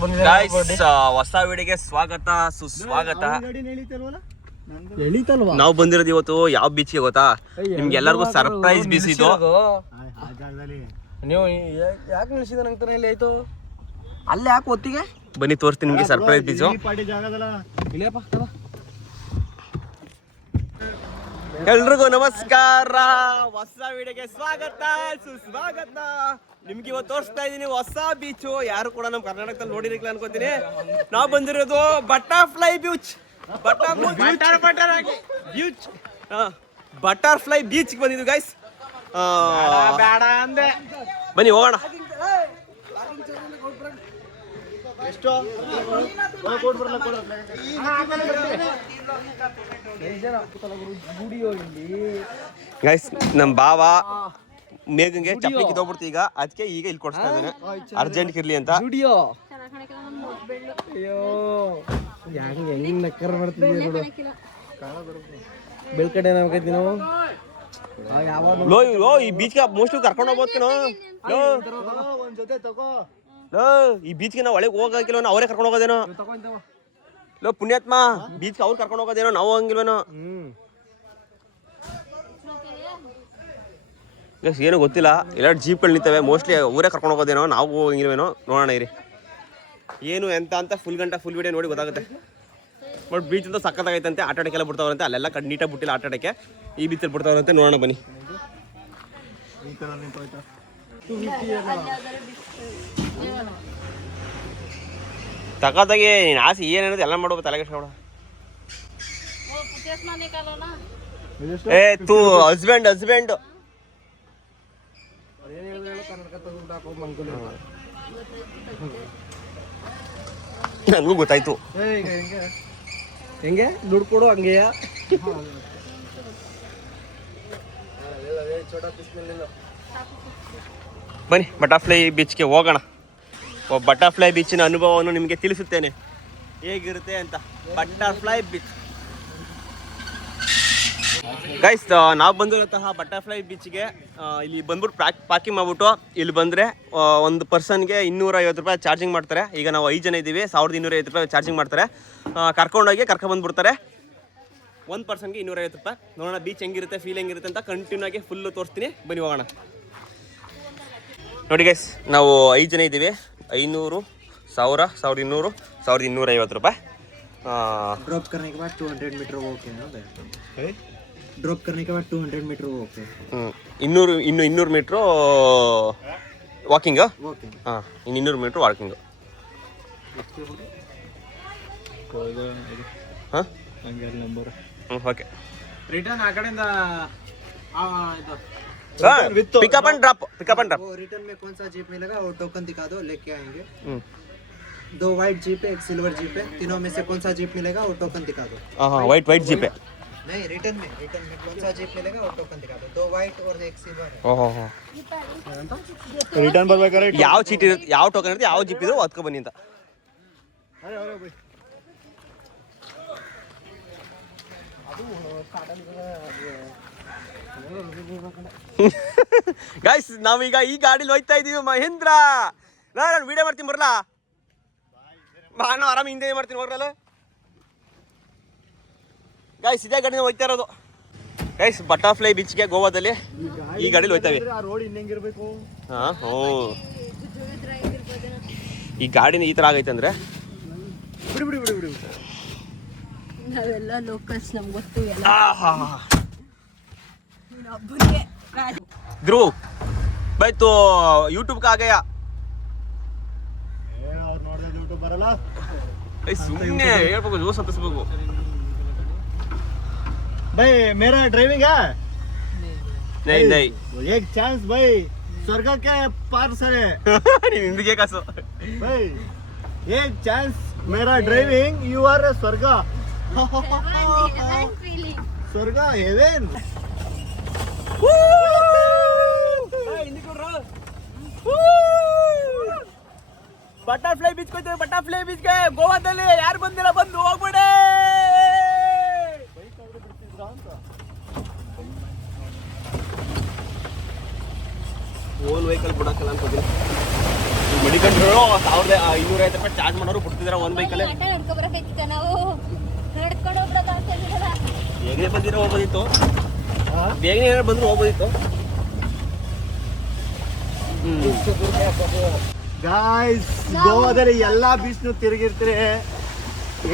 ಹೊಸ ವಿಡಿಯೋಗೆ ಸ್ವಾಗತ ಸುಸ್ವಾಗತ. ನಾವು ಬಂದಿರೋದು ಇವತ್ತು ಯಾವ ಬೀಚ್ಗೆ ಗೊತ್ತಾ? ನಿಮ್ಗೆ ಎಲ್ಲರಿಗೂ ಸರ್ಪ್ರೈಸ್ ಬೀಚ್ ಇದು. ನೀವು ಯಾಕೆ ನಿಲ್ಸಿದ ನಂತರ ಇಲ್ಲಿ ಆಯ್ತು ಅಲ್ಲೇ ಯಾಕೆ ಹೊತ್ತಿಗೆ ಬನ್ನಿ ತೋರಿಸ್ತೀನಿ ನಿಮ್ಗೆ ಸರ್ಪ್ರೈಸ್ ಬೀಚು. ಎಲ್ರಿಗೂ ನಮಸ್ಕಾರ, ಹೊಸ ವಿಡಿಯೋಗೆ ಸ್ವಾಗತ ಸುಸ್ವಾಗತ. ನಿಮ್ಗೆ ಇವತ್ತು ತೋರಿಸ್ತಾ ಇದೀನಿ ಹೊಸ ಬೀಚು. ಯಾರು ಕೂಡ ನಮ್ಮ ಕರ್ನಾಟಕದಲ್ಲಿ ನೋಡಿರ್ಲಿಲ್ಲ ಅನ್ಕೋತೀನಿ. ನಾವು ಬಂದಿರೋದು ಬಟರ್ಫ್ಲೈ ಬೀಚ್. ಬಟರ್ಫ್ಲೈ ಬೀಚ್ ಬಂದಿದ್ದು ಗೈಸ್. ಬನ್ನಿ ಹೋಗೋಣ. ಗೈಸ್ ನಮ್ಮ ಬಾವ ಮೇಘಂಗೆ ಚಪ್ಪಲಿ ಕಿತ್ತೋಗ್ಬಿಡ್ತು ಈಗ, ಅದಕ್ಕೆ ಈಗ ಇಲ್ಲಿ ಕೊಡ್ಸ್ತಾ ಇದ್ದಾನೆ ಅರ್ಜೆಂಟ್ ಇರ್ಲಿ ಅಂತ. ಬೆಳ್ಕಡೆ ನಾವು ಈ ಬೀಚ್ಗೆ ಮೋಸ್ಟ್ಲಿ ಕರ್ಕೊಂಡು ಹೋಗ್ಬೋದ್ಕೇನೋ. ಈ ಬೀಚ್ಗೆ ನಾವು ಒಳಗೆ ಹೋಗಕ್ಕಿಲ್ವ, ಅವರೇ ಕರ್ಕೊಂಡು ಹೋಗೋದೇನೋ. ಲೋ ಪುಣ್ಯಾತ್ಮ, ಬೀಚ್ಗೆ ಅವ್ರು ಕರ್ಕೊಂಡು ಹೋಗೋದೇನೋ, ನಾವು ಹೋಗಂಗಿಲ್ವೇನೋ. ಏನು ಗೊತ್ತಿಲ್ಲ. ಎಲ್ಲ ಜೀಪ್ಗಳು ನಿಂತವೆ, ಮೋಸ್ಟ್ಲಿ ಊರೇ ಕರ್ಕೊಂಡು ಹೋಗೋದೇನೋ, ನಾವು ಹೋಗಂಗಿಲ್ವೇನೋ. ನೋಡೋಣ ಇರಿ ಏನು ಎಂತ ಅಂತ ಫುಲ್ ವಿಡಿಯೋ ನೋಡಿ ಗೊತ್ತಾಗುತ್ತೆ. ಬಟ್ ಬೀಚ್ ಅಂತ ಸಕ್ಕತ್ತಾಗೈತಂತೆ. ಆಟ ಆಡಕ್ಕೆಲ್ಲ ಬಿಡ್ತಾವ್ರಂತೆ. ಅಲ್ಲೆಲ್ಲ ನೀಟಾಗಿ ಬಿಟ್ಟಿಲ್ಲ ಆಟ ಆಡಕ್ಕೆ. ಈ ಬೀಚಲ್ಲಿ ಬಿಡ್ತಾವ್ರಂತೆ. ನೋಡೋಣ ಬನ್ನಿ. ತಗೋತಾಗೆ ನೀನು ಆಸೆ ಏನೇನದು ಎಲ್ಲ ಮಾಡ್ಬೇಕು, ತಲೆಗೆ ಏ ತೂ ಹಸ್ಬೆಂಡ್ ನನಗೂ ಗೊತ್ತಾಯ್ತು. ಹೆಂಗೆ ದುಡ್ಡು ಕೊಡು ಹಂಗೆಯ. ಬನ್ನಿ ಬಟರ್ಫ್ಲೈ ಬೀಚ್ಗೆ ಹೋಗೋಣ. ಬಟರ್ಫ್ಲೈ ಬೀಚಿನ ಅನುಭವವನ್ನು ನಿಮಗೆ ತಿಳಿಸುತ್ತೇನೆ ಹೇಗಿರುತ್ತೆ ಅಂತ. ಬಟರ್ಫ್ಲೈ ಬೀಚ್ ಗೈಸ್, ನಾವು ಬಂದಿರುವಂತಹ ಬಟರ್ಫ್ಲೈ ಬೀಚ್ಗೆ ಇಲ್ಲಿ ಬಂದ್ಬಿಟ್ಟು ಪಾರ್ಕಿಂಗ್ ಮಾಡ್ಬಿಟ್ಟು ಇಲ್ಲಿ ಬಂದರೆ ಒಂದು ಪರ್ಸನ್ಗೆ 250 ರೂಪಾಯಿ ಚಾರ್ಜಿಂಗ್ ಮಾಡ್ತಾರೆ. ಈಗ ನಾವು 5 ಜನ ಇದ್ದೀವಿ, 1250 ರೂಪಾಯಿ ಚಾರ್ಜಿಂಗ್ ಮಾಡ್ತಾರೆ. ಕರ್ಕೊಂಡೋಗಿ ಕರ್ಕೊಂಡ್ಬಂದ್ಬಿಡ್ತಾರೆ. ಒಂದು ಪರ್ಸನ್ಗೆ 250 ರೂಪಾಯಿ. ನೋಡೋಣ ಬೀಚ್ ಹೆಂಗಿರುತ್ತೆ, ಫೀಲ್ ಹೆಂಗಿರುತ್ತೆ ಅಂತ ಕಂಟಿನ್ಯೂ ಆಗಿ ಫುಲ್ಲು ತೋರಿಸ್ತೀನಿ. ಬನ್ನಿ ಹೋಗೋಣ. ನೋಡಿ ಗೈಸ್, ನಾವು 5 ಜನ ಇದ್ದೀವಿ. 500, 1000, 1200, 1250 ರೂಪಾಯಿ. ड्रॉप करने के बाद 200 मीटर वॉक है ना. ड्रॉप करने के बाद 200 मीटर वॉक है. 200 ಮೀಟ್ರು ವಾಕಿಂಗ್. ಹಾಂ, 200 ಮೀಟ್ರ್ ವಾಕಿಂಗು. ಹಾಂ ಓಕೆ. ರಿಟರ್ನ್ ಆ ಕಡೆಯಿಂದ पिकअप एंड ड्रॉप. वो रिटर्न में कौन सा जीप मिलेगा वो टोकन दिखा दो, लेके आएंगे. 2 वाइट जीप है, 1 सिल्वर जीप है. तीनों में से कौन सा जीप मिलेगा वो टोकन दिखा दो. हाँ वाइट जीप है. नहीं, रिटर्न में कौन सा जीप मिलेगा वो टोकन दिखा दो. 2 वाइट और 1 सिल्वर है. ಓಹೋ ರಿಟರ್ನ್ ಬರ್ಬೇಕಾದ್ರೆ ಯಾವ ಚೀಟಿ ಇರುತ್ತೆ, ಯಾವ ಟೋಕನ್ ಇರುತ್ತೆ, ಯಾವ ಜೀಪ್ ಇದ್ರು ಅದಕ್ಕೆ ಬನ್ನಿ ಅಂತ. ಗೈಸ್, ನಾವೀಗ ಈ ಗಾಡಿಲಿ ಹೋಗ್ತಾ ಇದೀವಿ. ಮಹೇಂದ್ರ, ನಾನು ವಿಡಿಯೋ ಮಾಡ್ತೀನಿ ಬರಲ್ಲ. ನಾನು ಆರಾಮ ಹಿಂದೆ ಮಾಡ್ತೀನಿ ಬರಲ್ಲ. ಗೈಸ್, ಇದೇ ಗಾಡಿನ ಹೋಗ್ತಾ ಇರೋದು. ಗೈಸ್, ಬಟರ್ಫ್ಲೈ ಬೀಚ್ಗೆ ಗೋವಾದಲ್ಲಿ ಈ ಗಾಡಿಲಿ ಹೋಗ್ತಾವೆ. ಹಾಂ ಹ್ಞೂ, ಈ ಗಾಡಿನ ಈ ಥರ ಆಗೈತೆ ಅಂದರೆ ನಾವೆಲ್ಲ ಲೋಕಲ್ಸ್, ನಮ್ಗೆ ಗೊತ್ತು ಎಲ್ಲ. ध्रुव भाई तो यूट्यूब का आ गया. और ನೋಡಿದ್ರೆ ಯೂಟ್ಯೂಬ್ ಬರಲ್ಲ. ಸುಮ್ಮನೆ ಹೇಳ್ಬೇಕು, ಜೋಸ್ ಹತ್ತಿಸ್ಬೇಕು. भाई मेरा ड्राइविंग है. नहीं एक चांस भाई, स्वर्ग के पार सर है. हिंदी कासो भाई एक चांस मेरा ड्राइविंग, यू आर स्वर्ग. स्वर्ग हेवन. ಬಟರ್ಫ್ಲೈ ಬೀಚ್ ಹೋಗ್ತೇವೆ. ಬಟರ್ಫ್ಲೈ ಬೀಚ್ಗೆ ಗೋವಾದಲ್ಲಿ ಯಾರು ಬಂದಿಲ್ಲ, ಬಂದು ಹೋಗ್ಬಿಡೆ. ಓನ್ ವೆಹಿಕಲ್ ಬಿಡಕ್ಕಲ್ಲ ಅನ್ಕೋತೀನಿ. ಮಡಿಕಂಡ್ರು 1550 ರೂಪಾಯಿ ಚಾರ್ಜ್ ಮಾಡೋರು ಬಿಡ್ತಿದಾರೆ ಒಂದ್ ಬೈಕಲ್ಲೇ. ಬೇಗನೆ ಬಂದಿರೋ ಹೋಗ್ಬೋದಿತ್ತು, ಬೇಗನೆ ಬಂದ್ರು ಹೋಗ್ಬೋದಿತ್ತು. ಗಾಯ್ಸ್, ಗೋವಾದಲ್ಲಿ ಎಲ್ಲಾ ಬೀಚ್ ತಿರುಗಿರ್ತೀರಿ,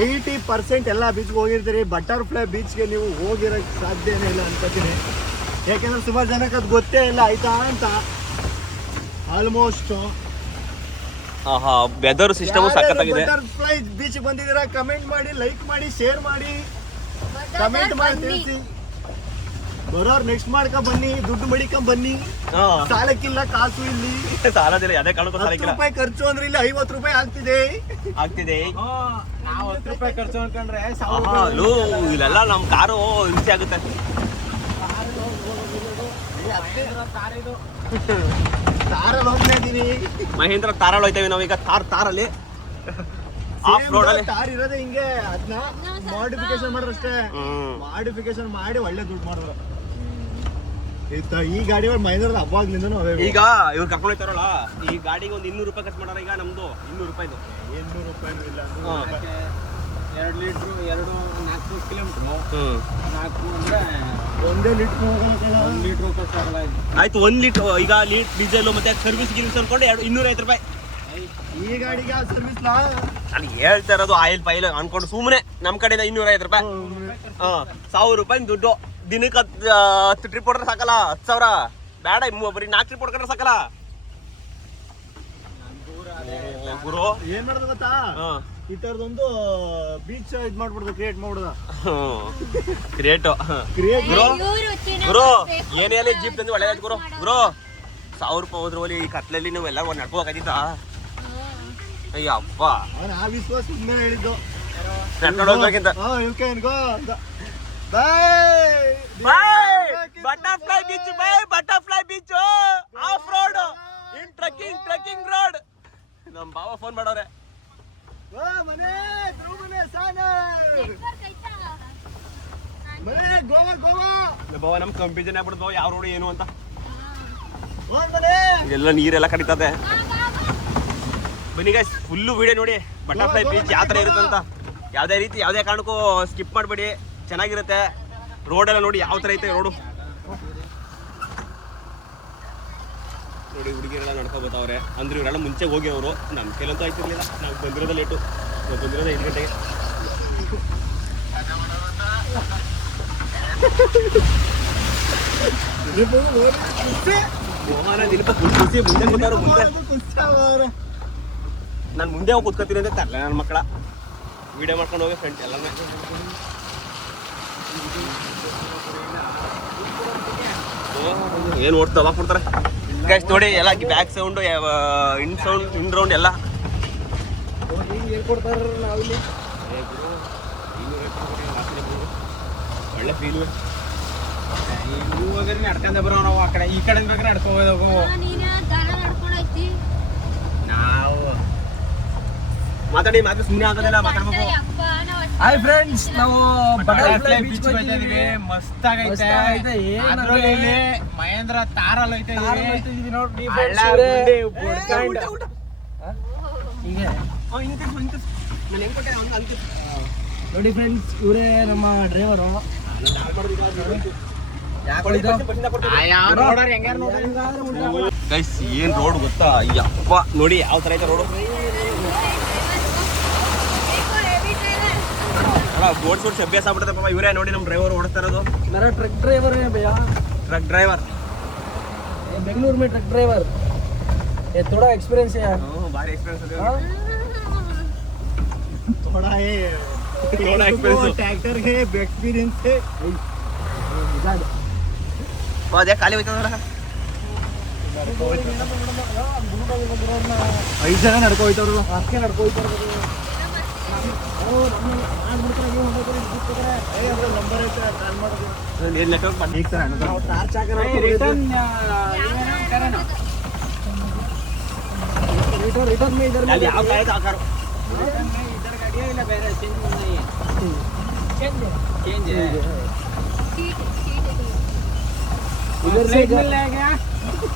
80% ಎಲ್ಲ ಬೀಚ್ಗೆ ಹೋಗಿರ್ತೀರಿ. ಬಟರ್ಫ್ಲೈ ಬೀಚ್ಗೆ ನೀವು ಹೋಗಿರೋಕ್ಕೆ ಸಾಧ್ಯನೇ ಇಲ್ಲ ಅನ್ಕೋತೀನಿ. ಯಾಕೆಂದ್ರೆ ಸುಮಾರು ಜನಕ್ಕೆ ಅದು ಗೊತ್ತೇ ಇಲ್ಲ ಆಯ್ತಾ ಅಂತ. ಆಲ್ಮೋಸ್ಟ್ ವೆದರ್ ಸಿಸ್ಟಮ್ ಸಖತ್ತಾಗಿದೆ. ಬಟರ್ಫ್ಲೈ ಬೀಚ್ ಬಂದಿದ್ದೀರಾ? ಕಮೆಂಟ್ ಮಾಡಿ, ಲೈಕ್ ಮಾಡಿ, ಶೇರ್ ಮಾಡಿ, ಕಮೆಂಟ್ ಮಾಡಿ ತಿಳಿಸಿ. ಬರೋರು ನೆಕ್ಸ್ಟ್ ಮಾಡ್ಕೊ ಬನ್ನಿ, ದುಡ್ಡು ಮಡಿಕೊಂಡ್ ಬನ್ನಿ. ಸಾಲಕ್ಕಿಲ್ಲ, ಕಾಸು ಇಲ್ಲಿ ಸಾಲದಿಲ್ಲ, ಯಾವ್ದೇ ಕಾರಣಕ್ಕೂ 10 ರೂಪಾಯಿ ಖರ್ಚು ಅಂದ್ರೆ ಇಲ್ಲಿ 50 ರೂಪಾಯಿ ಆಗ್ತಿದೆ. ನಾವು 10 ರೂಪಾಯಿ ಖರ್ಚು ಅನ್ಕೊಂಡ್ರೆ ಇಲ್ಲೆಲ್ಲ ನಮ್ ಕಾರು ಹಿಂಸೆ ಆಗುತ್ತೆ. ತಾರಲ್ಲಿ ಹೋಗ್ತಾ ಇದೀನಿ, ಮಹೇಂದ್ರ ತಾರಲ್ಲಿ ಹೋಯ್ತೇವೆ ನಾವೀಗ. ತಾರಲ್ಲಿ ಆಫ್ ರೋಡ್ ಅಲ್ಲಿ ತಾರ್ ಇರೋದೇ ಹಿಂಗೆ. ಅದನ್ನ ಮಾಡಿಫಿಕೇಶನ್ ಮಾಡಿದ್ರಷ್ಟೇ, ಮಾಡಿಫಿಕೇಶನ್ ಮಾಡಿ ಒಳ್ಳೆ ದುಡ್ಡು ಮಾಡಿದ್ರು. ಈ ಗಾಡಿ ಮಹೇಂದ್ರದ ಅವಾಗ್ಲಿಂದನೂ ಅವೇ. ಈಗ ಇವ್ರು ಕರ್ಕೊಂಡು ಹೋಗ್ತಾರಲ್ಲ, ಈ ಗಾಡಿಗೆ ಒಂದು 200 ರೂಪಾಯಿ ಖರ್ಚು ಮಾಡಾರ. ಈಗ ನಮ್ದು 200 ರೂಪಾಯಿದು. 800 ರೂಪಾಯಿ ಇಲ್ಲ, 2 ಲೀಟ್ರು 400 ಕಿಲೋಮೀಟ್ರು. 4 ಅಂದ್ರೆ ಒಂದೇ ಲೀಟ್ರ್ ಹೋಗೋಣ. 1 ಲೀಟ್ರ್ ಖರ್ಚಾಗಲ್ಲ. ಆಯ್ತು, 1 ಲೀಟ್ರ್ ಈಗ ಡೀಸೆಲ್ ಮತ್ತೆ ಸರ್ವಿಸ್ ಗಿರ್ವಿಸ್ ಅನ್ಕೊಂಡು 250 ರೂಪಾಯಿ. ಈ ಗಾಡಿಗೆ ಆ ಸರ್ವಿಸ್ ನಾನು ಹೇಳ್ತಾ ಇರೋದು ಆಯಿಲ್ ಪೈಲ್ ಅನ್ಕೊಂಡು ಸುಮ್ಮನೆ ನಮ್ಮ ಕಡೆಯಿಂದ 250 ರೂಪಾಯಿ. 1000 ರೂಪಾಯಿ ದುಡ್ಡು. ದಿನಕ್ಕೆ 10 ಟ್ರಿಪ್ ಹೊಡ್ರೆ ಸಾಕಲ್ಲ. 10,000 ಬೇಡ, ಬರೀ 4 ಟ್ರಿಪ್ ಹೊಡ್ಕೊಂಡ್ರೆ ಸಾಕಲ್ಲ. ಗುರು ಏನ್ ಮಾಡೋದು ಗೊತ್ತಾ, ಈ ತರದೊಂದು ಬೀಚ್ ಇದ್ ಮಾಡ್ಬಿಡ್ದು, ಕ್ರಿಯೇಟ್ ಮಾಡ್ಬಿಡ್ದ. ಕ್ರಿಯೇಟ್ ಗುರು ಏನೇ ಜೀಪ್ ತಂದು ಒಳ್ಳೆದಾಯ್ತು ಗುರು. 1000 ರೂಪಾಯಿ ಹೋದ್ರು ಹೋಲಿ, ಈ ಕತ್ಲಲ್ಲಿ ನೀವು ಎಲ್ಲ ನಡ್ಕೋಬೇಕಾಗಿತ್ತ. ಅಯ್ಯ ಅಪ್ಪ, ಆ ವಿಶ್ವಾಸ ಸುಮ್ಮನೆ ಹೇಳಿದ್ದು. ನಡ್ಕೊಂಡು ಹೋಗ್ಬೇಕಿಂತ. Butterfly beach, butterfly beach off road in trekking road. ನಮ್ ಬಾವ ಫೋನ್ ಮಾಡೋರೆ. ಬಾವ ನಮ್ ಕಂಪಿಜನ್ ಆಗ್ಬಿಡ್ದು ಯಾವ ರೋಡ್ ಏನು ಅಂತ. ಎಲ್ಲ ನೀರೆಲ್ಲ ಕಡಿತದೆ. ಬನ್ನಿ ಗೈಸ್, ಫುಲ್ಲು ವಿಡಿಯೋ ನೋಡಿ ಬಟರ್ಫ್ಲೈ ಬೀಚ್ ಯಾವ ಥರ ಇರುತ್ತೆ ಅಂತ. ಯಾವುದೇ ರೀತಿ ಯಾವುದೇ ಕಾರಣಕ್ಕೂ ಸ್ಕಿಪ್ ಮಾಡಬೇಡಿ, ಚೆನ್ನಾಗಿರುತ್ತೆ. ರೋಡೆಲ್ಲ ನೋಡಿ ಯಾವ ಥರ ಐತೆ ರೋಡು. ನೋಡಿ ಹುಡುಗಿರೆಲ್ಲ ನಡ್ಕೊಬೋತವ್ರೆ. ಅಂದ್ರೆ ಇವರೆಲ್ಲ ಮುಂಚೆ ಹೋಗಿರೋರು, ನಮ್ಮ ಕೆಲಂತೂ ಆಯ್ತಿರ್ಲಿಲ್ಲ. ನಾವು ಬಂದಿರೋದ ಲೇಟು, ನಾವು ಬಂದಿರೋದ 5 ಗಂಟೆಗೆ. ಮೋಹನ ದಿಲೀಪ ಫುಲ್ ಖುಷಿ. ಮುಂದೆ ಬಂದವರು ಮುಂದೆ. ನಾನು ಮುಂದೆ ಹೋಗಿ ಕೂತ್ಕೊತೀನಿ ಅಂತ ತರಲ್ಲ ನನ್ನ ಮಕ್ಕಳ. ವಿಡಿಯೋ ಮಾಡ್ಕೊಂಡು ಹೋಗಿ ಫ್ರೆಂಡ್ ಎಲ್ಲ ಏನು ಓಡ್ತಾವ ಕೊಡ್ತಾರೆ ಗೈಸ್. ನೋಡಿ ಎಲ್ಲ ಬ್ಯಾಕ್ ಸೌಂಡು, ಇನ್ ರೌಂಡ್ ಎಲ್ಲ ಒಳ್ಳೆ ಫೀಲ್. ನಡ್ಕೊಂಡ ಬರೋ ನಾವು ಆ ಕಡೆ ಈ ಕಡೆ ಬೇಕಾದ್ರೆ ನಡ್ಕೋಬೇಕು. ನಾವು ಮಾತಾಡಿ ಸುಮ್ಮನೆ ಆಗೋದಿಲ್ಲ, ಮಾತಾಡ್ಬೇಕು. ಹಾಯ್ ಫ್ರೆಂಡ್ಸ್, ನಾವು ಬಟರ್ಫ್ಲೈ ಬೀಚ್ ಹೋಗ್ತಾ ಇದೀವಿ. ಮಸ್ತ್ ಆಗೈತೆ. ಅದ್ರಲ್ಲಿ ಮಹೇಂದ್ರ ತಾರಲ್ಲಿ ಹೋಗ್ತಾ ಇದೀವಿ ನೋಡಿ. ನೋಡಿ ಫ್ರೆಂಡ್ಸ್, ಇವರೇ ನಮ್ಮ ಡ್ರೈವರು. ಗೈಸ್ ಏನ್ ರೋಡ್ ಗೊತ್ತಾ? ಯಪ್ಪ ನೋಡಿ ಯಾವ ತರ ಐತೆ ರೋಡು. ಅಲ್ಲ ಬೋರ್ಡ್ಸ್ ಅಭ್ಯಾಸ ಆಗ್ಬಿಡುತ್ತೆ ಪಾಪ. ಇವರೇ ನೋಡಿ ನಮ್ಮ ಡ್ರೈವರ್ ಓಡಿಸ್ತಾ ಇರೋದು. ट्रक ड्राइवर है भैया, ट्रक ड्राइवर बेंगलुरु में ट्रक ड्राइवर. ये थोड़ा एक्सपीरियंस है यार. भारी एक्सपीरियंस है. थोड़ा एक्सपीरियंस, ट्रैक्टर है, एक्सपीरियंस है. ಅದೇ ಖಾಲಿ ಹೋಯ್ತು ನೋಡ. 5 ಜನ ನಡ್ಕೊ ಹೋಯ್ತವ್ರು. ಅಷ್ಟೇ ನಡ್ಕೊ ಹೋಯ್ತಾರೆ. ನಂಬರ್ ಐತೆ, ಕಾಲ್ ಮಾಡೋದು. ಏನ್ ಲೆಕ್ಕ ಈಗ ತರ ನಾವು ಟಾರ್ಚ್ ಹಾಕೋಣ. रिटर्न में इधर में ಯಾವ ಗಾಡಿ ಆಕಾರ रिटर्न में इधर गाड़ी है, ಇಲ್ಲ ಬೇರೆ ಚೇಂಜ್ नहीं है. चेंज है. इधर से मिल जाएगा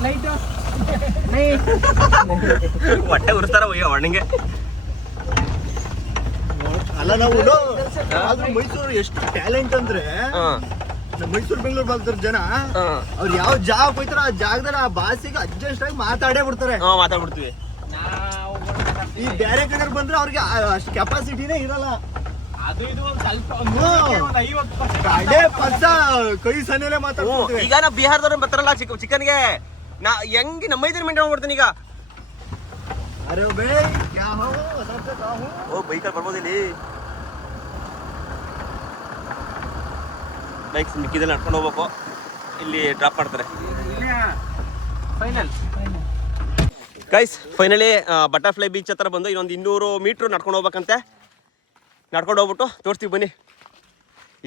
लाइट. ಹೊಟ್ಟೆ ಉರಿಸ್ತಾರ ಒಣಗೆ. ಅಲ್ಲ ನಾವು ಆದ್ರೂ ಮೈಸೂರು ಎಷ್ಟು ಟ್ಯಾಲೆಂಟ್ ಅಂದ್ರೆ ನಮ್ಮ ಮೈಸೂರು ಬೆಂಗಳೂರು ಭಾಗದ ಜನ ಅವ್ರು ಯಾವ ಜಾಗ ಹೋಯ್ತಾರ ಆ ಜಾಗದಲ್ಲಿ ಆ ಭಾಷೆಗೆ ಅಡ್ಜಸ್ಟ್ ಆಗಿ ಮಾತಾಡೇ ಬಿಡ್ತಾರೆ. ಮಾತಾಡ್ಬಿಡ್ತೀವಿ. ಈ ಬೇರೆ ಕಡೆ ಬಂದ್ರೆ ಅವ್ರಿಗೆ ಅಷ್ಟು ಕೆಪಾಸಿಟಿನೇ ಇರಲ್ಲ. ಅದು ಇದು ಒಂದ್ ಸ್ವಲ್ಪ ಕೈ ಸನ್ನೆಲೆ ಮಾತಾಡ್ತೀವಿ. ಈಗ ನಾ ಬಿಹಾರದವ್ರು ಬರ್ತಾರಲ್ಲ ಚಿಕನ್ಗೆ ನಾ ಹೆಂಗೆ ನಮ್ಮ ಮೈಸೂರು ಮೇಂಟೈನ್ ಮಾಡ್ಬಿಡ್ತೀನಿ ಈಗ. ಅರೆ ಬೇ ಕ್ಯಾ ಹೋ सबसे कहा हूं ಓ ಬೈಕಲ್ಲಿ ಬರ್ಬೋದು ಇಲ್ಲಿ. ಬೈಕ್ ಮಿಕ್ಕಿದಲ್ಲಿ ನಡ್ಕೊಂಡು ಹೋಗ್ಬೇಕು. ಇಲ್ಲಿ ಡ್ರಾಪ್ ಮಾಡ್ತಾರೆ. Final guys finally butterfly beach ಹತ್ರ ಬಂದು ಇನ್ನೊಂದು 200 ಮೀಟ್ರ್ ನಡ್ಕೊಂಡು ಹೋಗ್ಬೇಕಂತೆ. ನಡ್ಕೊಂಡು ಹೋಗ್ಬಿಟ್ಟು ತೋರಿಸ್ತೀವಿ ಬನ್ನಿ.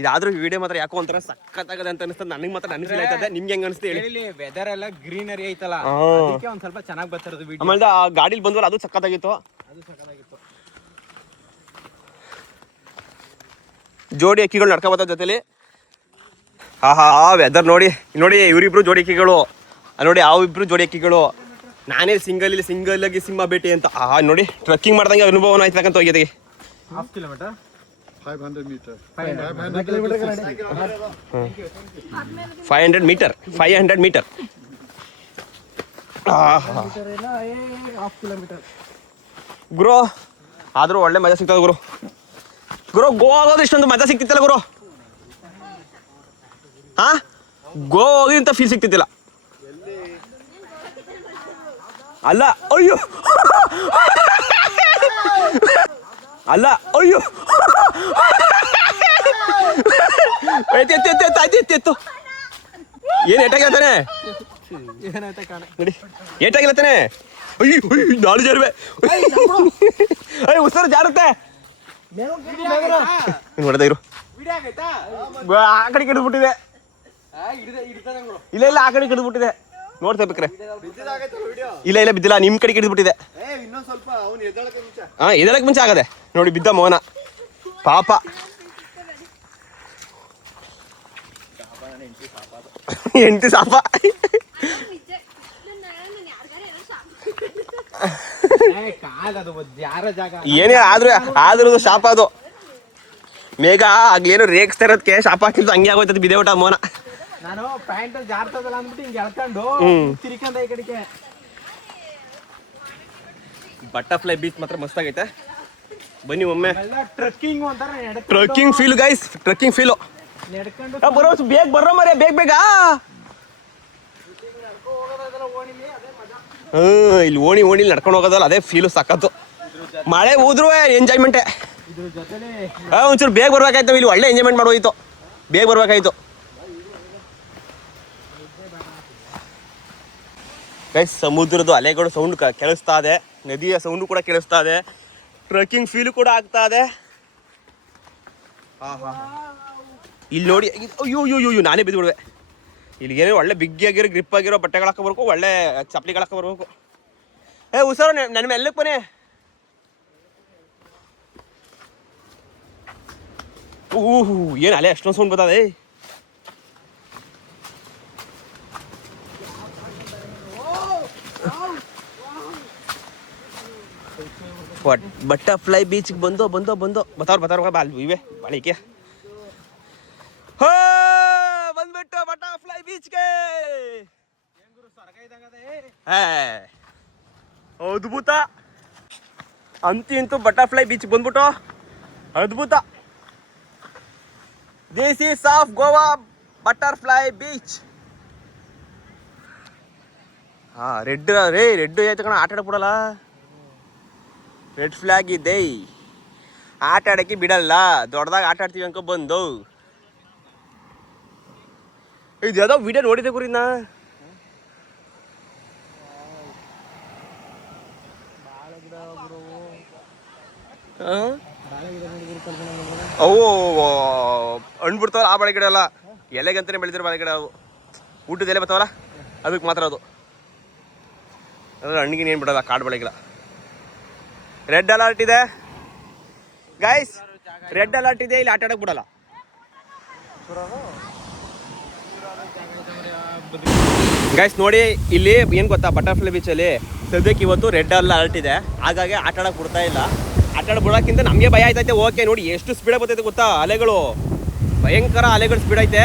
ಇದಾದ್ರೂ ವಿಡಿಯೋ ಮಾತ್ರ ಯಾಕೋ ಒಂಥರ ಸಕ್ಕತ್ತಾಗದೆ ಅಂತ ಅನಿಸ್ತದೆ ನನಗೆ. ಮಾತ್ರ ನನಗೆ ಫೀಲ್ ಆಯ್ತದೆ. ನಿಮ್ಗೆ ಹೆಂಗೆ ಅನಿಸ್ತು ಹೇಳಿ? ಇಲ್ಲಿ ವೆದರ್ ಎಲ್ಲ ಗ್ರೀನರಿ ಐತಲ್ಲ, ಅದಕ್ಕೆ ಒಂದ್ ಸ್ವಲ್ಪ ಚೆನ್ನಾಗಿ ಬರ್ತಿರೋದು ವಿಡಿಯೋ. ಆಮೇಲೆ ಆ ಗಾಡಿಲಿ ಬಂದ್ವಲ್ಲ ಅದು ಸಕ್ಕತ್ತಾಗಿತ್ತು. ಜೋಡಿ ಅಕ್ಕಿಗಳು ನಡ್ಕೊಬತ್ತ ಜೊತೆಲಿ. ಹಾ ವೆದರ್ ನೋಡಿ ನೋಡಿ, ಇವರಿಬ್ರು ಜೋಡಿ ಅಕ್ಕಿಗಳು ನೋಡಿ, ಇಬ್ರು ಜೋಡಿ ಅಕ್ಕಿಗಳು. ನಾನೇ ಸಿಂಗಲ್ ಆಗಿ ಸಿಂಹ ಭೇಟಿ ಅಂತ. ನೋಡಿ ಟ್ರಕ್ಕಿಂಗ್ ಮಾಡ್ದಂಗೆ ಅನುಭವನ ಆಯ್ತಕ್ಕಂತ ಹೋಗಿದೆ. Half kilometre 500 metre 500 metre. ಗುರು ಆದ್ರೂ ಒಳ್ಳೆ ಮಜಾ ಸಿಗ್ತದೆ ಗುರು. ಗೋವಾ ಹೋಗೋದು ಇಷ್ಟೊಂದು ಮಜಾ ಸಿಗ್ತಿತ್ತಲ್ಲ ಗುರು. ಗೋವಾ ಹೋಗಿಂತ ಫೀಲ್ ಸಿಗ್ತಿದ್ದಿಲ್ಲ. ಅಲ್ಲ ಅಯ್ಯೋ ಎತ್ತು ಏನ್ ಏಟಾಗಿರ್ತಾನೆ ನೋಡಿ, ಏಟಾಗಿರ್ತಾನೆ. ಅಯ್ಯೋ ನಾಳು ಜಾರುವೆ. ಉಸಿರು ಜಾರುತ್ತೆ. ನೋಡ್ದ ಇರು, ಆ ಕಡೆ ಕೆಡ್ಬಿಟ್ಟಿದೆ. ಇಲ್ಲ ಆ ಕಡೆ ಕೆಡ್ಬಿಟ್ಟಿದೆ. ನೋಡ್ತಾ ಬೇಕ್ರೆ. ಇಲ್ಲ ಬಿದ್ದಿಲ್ಲ, ನಿಮ್ ಕಡೆ ಕೆಡ್ಬಿಟ್ಟಿದೆ. ಎದಳಕ್ ಮುಂಚೆ ಆಗದೆ ನೋಡಿ ಬಿದ್ದ ಮೋನ ಪಾಪ. ಎಂಟಿ ಸಾಪ ಏನೇ ಆದ್ರೂ ಶಾಪ ಅದು. ಮೇಘ ಆಗ್ಲೇನು ರೇಗಿಸ್ತಾ ಇರೋದಕ್ಕೆ ಶಾಪ ಹಾಕಿದ್ದು ಹಂಗೆ ಆಗೋಯ್ತದ ಬಿದೆ ಊಟ ಮೋನ. ನಾನು ಪ್ಯಾಂಟ್ ಜಾರ್ತದಲ್ಲ ಅಂದ್ಬಿಟ್ಟು ಹಿಂಗೆ ಎಳ್ಕೊಂಡು ತಿರ್ಕೊಂಡ ಈ ಕಡೆಗೆ. ಬಟರ್ಫ್ಲೈ ಬೀಚ್ ಮಾತ್ರ ಮಸ್ತಾಗೈತೆ. ಬನ್ನಿ ಒಮ್ಮೆ trekking feel guys, trekking feel. ಬರೋ ಬೇಗ ಬರ್ರೋ ಮರೆ, ಬೇಗ ಇಲ್ಲಿ ಓಣಿಲಿ ನಡ್ಕೊಂಡು ಹೋಗೋದಲ್ಲ ಅದೇ ಫೀಲು ಸಖತ್ತು. ಮಳೆ ಹೋದ್ರು ಎಂಜಾಯ್ಮೆಂಟೇ. ಒಂಚೂರು ಬೇಗ ಬರ್ಬೇಕಾಯ್ತು, ಇಲ್ಲಿ ಒಳ್ಳೆ ಎಂಜಾಯ್ಮೆಂಟ್ ಮಾಡೋಯ್ತು. ಬೇಗ ಬರ್ಬೇಕಾಯ್ತು ಗೈಸ್. ಸಮುದ್ರದ ಅಲೆಗಳು ಸೌಂಡ್ ಕೇಳಿಸ್ತಾ ಇದೆ, ನದಿಯ ಸೌಂಡು ಕೂಡ ಕೇಳಿಸ್ತಾ ಇದೆ, ಟ್ರಕ್ಕಿಂಗ್ ಫೀಲ್ ಕೂಡ ಆಗ್ತಾ ಇದೆ. ಇಲ್ಲಿ ನೋಡಿ, ಅಯ್ಯೋ ನಾನೇ ಬಿದ್ದುಬಿಡುವೆ. ಇಲ್ಲಿಗೇನೋ ಒಳ್ಳೆ ಬಿಗ್ಗಿಯಾಗಿರೋ ಗ್ರಿಪ್ ಆಗಿರೋ ಬಟ್ಟೆಗಳು ಹಾಕೋಬರ್ಬೇಕು, ಒಳ್ಳೆ ಚಪ್ಪಲಿಗಳು ಹಾಕೋಬರ್ಬೇಕು. ಹುಷಾರು ನನ್ನ ಮೆಲ್ಲಕ್ಕೆ ಬನ್ನಿ. ಏನು ಅಲೆ ಅಷ್ಟೊಂದು ಸೌಂಡ್ ಬರ್ತದೆ. ಬಟರ್ಫ್ಲೈ ಬೀಚ್ಗೆ ಬಂದು ಬತ್ತಾವ್ರ ಬಾಲ್ ಇವೆ ಬಾಳಿಕೆ. ಬಂದ್ಬಿಟ್ಟು ಬಟರ್ಫ್ಲೈ ಬೀಚ್ಗೆ. ಅದ್ಭುತ ಅಂತೂ ಬಟರ್ಫ್ಲೈ ಬೀಚ್ ಬಂದ್ಬಿಟ್ಟು ಅದ್ಭುತ. This is of Goa butterfly beach. Red ಆಯ್ತು ಕಣ, ಆಟ ಆಡಕ್ ಬಿಡಲ್ಲ. ರೆಡ್ ಫ್ಲಾಗ್ ಇದೆ, ಆಟ ಆಡಕ್ಕೆ ಬಿಡಲ್ಲ. ದೊಡ್ಡದಾಗ ಆಟ ಆಡ್ತೀವಿ ಅನ್ಕೊ ಬಂದು. ಇದು ಯಾವುದೋ ವಿಡಿಯೋ ನೋಡಿದೆ ಗುರಿ ನಾ. ಅವು ಹಣ್ಣು ಬಿಡ್ತಾವಲ್ಲ ಆ ಬಾಳೆ ಗಿಡ ಅಲ್ಲ, ಎಲೆಗಂತಾನೆ ಬೆಳೆದಿರೋ ಬಾಳೆ ಗಿಡ. ಅವು ಊಟದ ಎಲೆ ಬರ್ತಾವಲ್ಲ ಅದಕ್ಕೆ ಮಾತ್ರ ಅದು. ಹಣ್ಣಿಗೆ ಏನು ಬಿಡಲ್ಲ ಕಾಡು ಬಾಳೆ ಗಿಡ. ರೆಡ್ ಅಲರ್ಟ್ ಇದೆ ಗೈಸ್, ರೆಡ್ ಅಲರ್ಟ್ ಇದೆ. ಇಲ್ಲಿ ಆಟ ಆಡಕ್ ಬಿಡಲ್ಲ. ಗೈಸ್ ನೋಡಿ ಇಲ್ಲಿ ಏನು ಗೊತ್ತಾ, ಬಟರ್ಫ್ಲೈ ಬೀಚಲ್ಲಿ ಸದ್ಯಕ್ಕೆ ಇವತ್ತು ರೆಡ್ ಅಲರ್ಟ್ ಇದೆ, ಹಾಗಾಗಿ ಆಟ ಆಡೋಕೆ ಬಿಡ್ತಾ ಇಲ್ಲ. ಆಟ ಆಡ ಬಿಡೋಕ್ಕಿಂತ ನಮಗೆ ಭಯ ಆಯ್ತೈತೆ. ಓಕೆ ನೋಡಿ ಎಷ್ಟು ಸ್ಪೀಡಾಗಿ ಬರ್ತೈತೆ ಗೊತ್ತಾ, ಅಲೆಗಳು ಭಯಂಕರ ಅಲೆಗಳು ಸ್ಪೀಡ್ ಐತೆ.